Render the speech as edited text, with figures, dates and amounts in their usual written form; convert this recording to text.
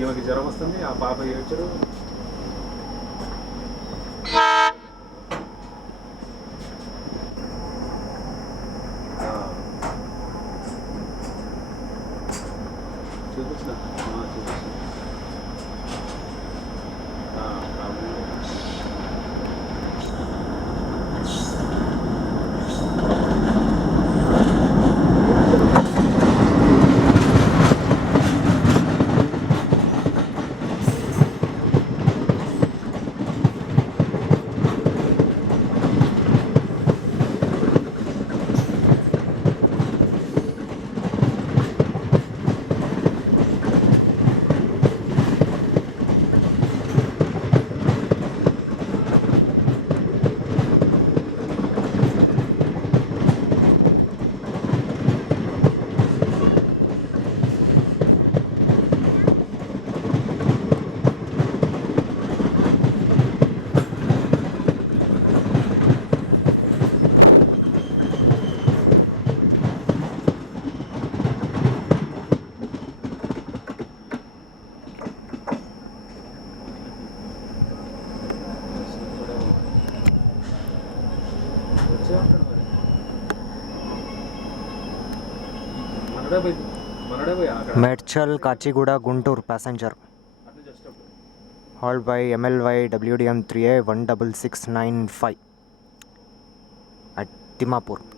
ఈమెకి జ్వరం వస్తుంది, ఆ పాప ఏడ్చడు. చూపించిన Medchal Kacheguda Guntur passenger. Halt by MLY WDM 3A 16695 at Timmapur.